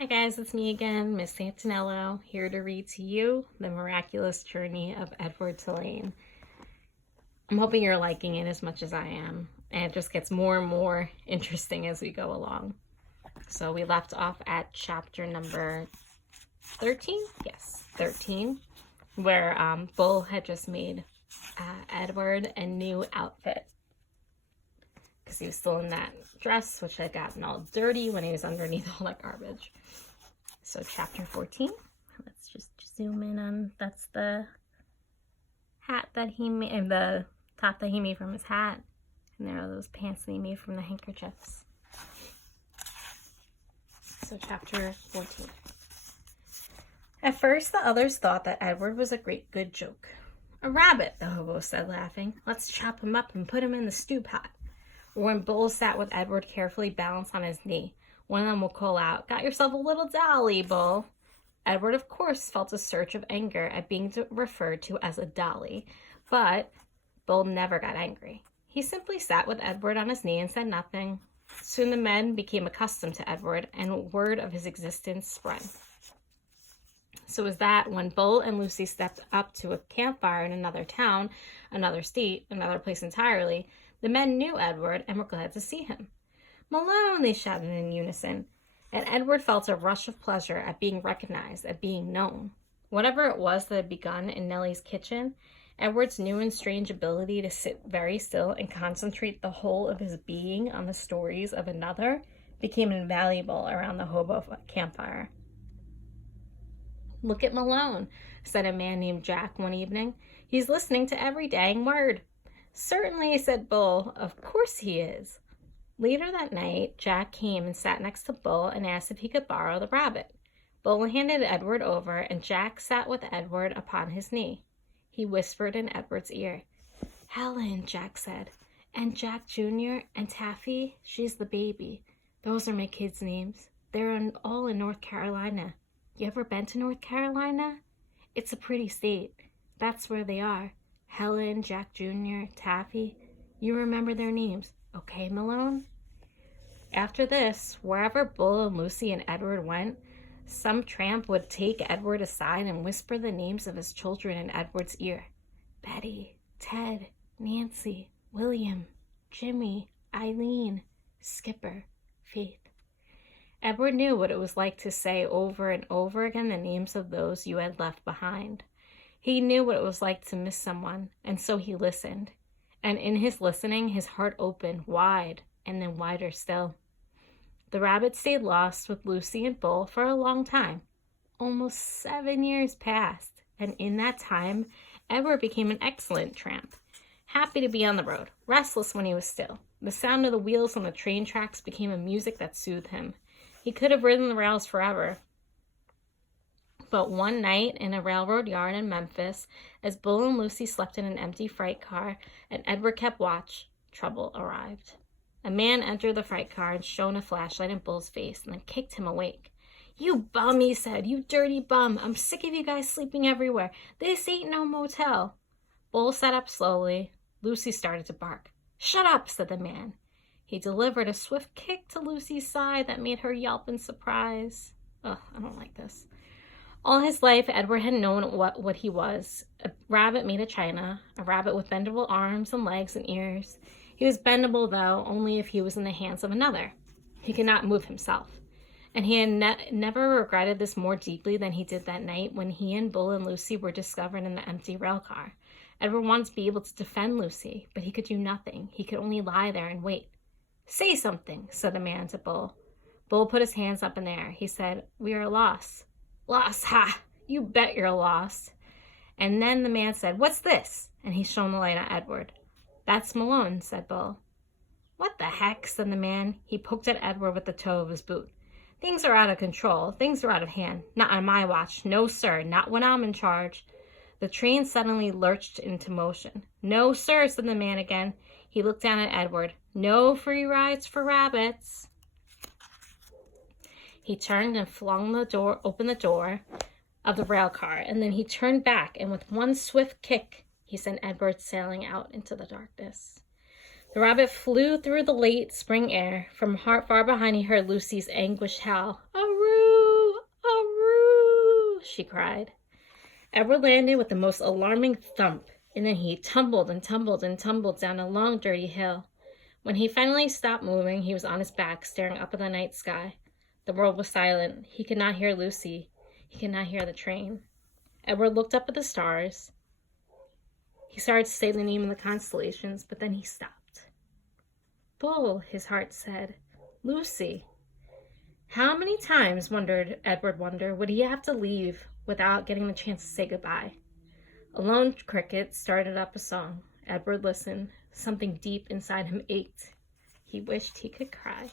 Hi guys, it's me again, Miss Santinello, here to read to you The Miraculous Journey of Edward Tulane. I'm hoping you're liking it as much as I am, and it just gets more and more interesting as we go along. So we left off at chapter number 13? Yes, 13, where Bull had just made Edward a new outfit. Because he was still in that dress, which had gotten all dirty when he was underneath all that garbage. So chapter 14, let's just zoom in on, that's the hat that he made, the top that he made from his hat. And there are those pants that he made from the handkerchiefs. So chapter 14. At first, the others thought that Edward was a great good joke. "A rabbit," the hobo said, laughing. "Let's chop him up and put him in the stew pot." When Bull sat with Edward carefully balanced on his knee, one of them would call out, "Got yourself a little dolly, Bull." Edward, of course, felt a surge of anger at being referred to as a dolly, but Bull never got angry. He simply sat with Edward on his knee and said nothing. Soon the men became accustomed to Edward, and word of his existence spread. So it was that when Bull and Lucy stepped up to a campfire in another town, another state, another place entirely, the men knew Edward and were glad to see him. "Malone!" they shouted in unison, and Edward felt a rush of pleasure at being recognized, at being known. Whatever it was that had begun in Nellie's kitchen, Edward's new and strange ability to sit very still and concentrate the whole of his being on the stories of another became invaluable around the hobo campfire. "Look at Malone," said a man named Jack one evening. "He's listening to every dang word." "Certainly," said Bull. "Of course he is." Later that night, Jack came and sat next to Bull and asked if he could borrow the rabbit. Bull handed Edward over, and Jack sat with Edward upon his knee. He whispered in Edward's ear. "Helen," Jack said, "and Jack Jr. and Taffy, she's the baby. Those are my kids' names. They're all in North Carolina. You ever been to North Carolina? It's a pretty state. That's where they are. Helen, Jack Jr., Taffy. You remember their names, okay, Malone?" After this, wherever Bull and Lucy and Edward went, some tramp would take Edward aside and whisper the names of his children in Edward's ear. Betty, Ted, Nancy, William, Jimmy, Eileen, Skipper, Faith. Edward knew what it was like to say over and over again the names of those you had left behind. He knew what it was like to miss someone, and so he listened. And in his listening, his heart opened wide, and then wider still. The rabbit stayed lost with Lucy and Bull for a long time. Almost 7 years passed, and in that time, Edward became an excellent tramp. Happy to be on the road, restless when he was still. The sound of the wheels on the train tracks became a music that soothed him. He could have ridden the rails forever. But one night in a railroad yard in Memphis, as Bull and Lucy slept in an empty freight car and Edward kept watch, trouble arrived. A man entered the freight car and shone a flashlight in Bull's face and then kicked him awake. "You bum," he said. "You dirty bum. I'm sick of you guys sleeping everywhere. This ain't no motel." Bull sat up slowly. Lucy started to bark. "Shut up," said the man. He delivered a swift kick to Lucy's side that made her yelp in surprise. Ugh, I don't like this. All his life, Edward had known what he was. A rabbit made of china, a rabbit with bendable arms and legs and ears. He was bendable, though, only if he was in the hands of another. He could not move himself. And he had never regretted this more deeply than he did that night when he and Bull and Lucy were discovered in the empty rail car. Edward wanted to be able to defend Lucy, but he could do nothing. He could only lie there and wait. "Say something," said the man to Bull. Bull put his hands up in the air. He said, "We are lost." "Lost? Ha! You bet you're lost." And then the man said, "What's this?" And he shone the light on Edward. "That's Malone," said Bull. "What the heck?" said the man. He poked at Edward with the toe of his boot. "Things are out of control. Things are out of hand. Not on my watch. No, sir. Not when I'm in charge." The train suddenly lurched into motion. "No, sir," said the man again. He looked down at Edward. "No free rides for rabbits." He turned and flung open the door of the rail car, and then he turned back, and with one swift kick, he sent Edward sailing out into the darkness. The rabbit flew through the late spring air. From far behind he heard Lucy's anguished howl. "Aroo!" she cried. Edward landed with the most alarming thump, and then he tumbled and tumbled and tumbled down a long, dirty hill. When he finally stopped moving, he was on his back, staring up at the night sky. The world was silent. He could not hear Lucy. He could not hear the train. Edward looked up at the stars. He started to say the name of the constellations, but then he stopped. Bull, his heart said. Lucy. How many times, Edward wondered, would he have to leave without getting the chance to say goodbye? A lone cricket started up a song. Edward listened. Something deep inside him ached. He wished he could cry.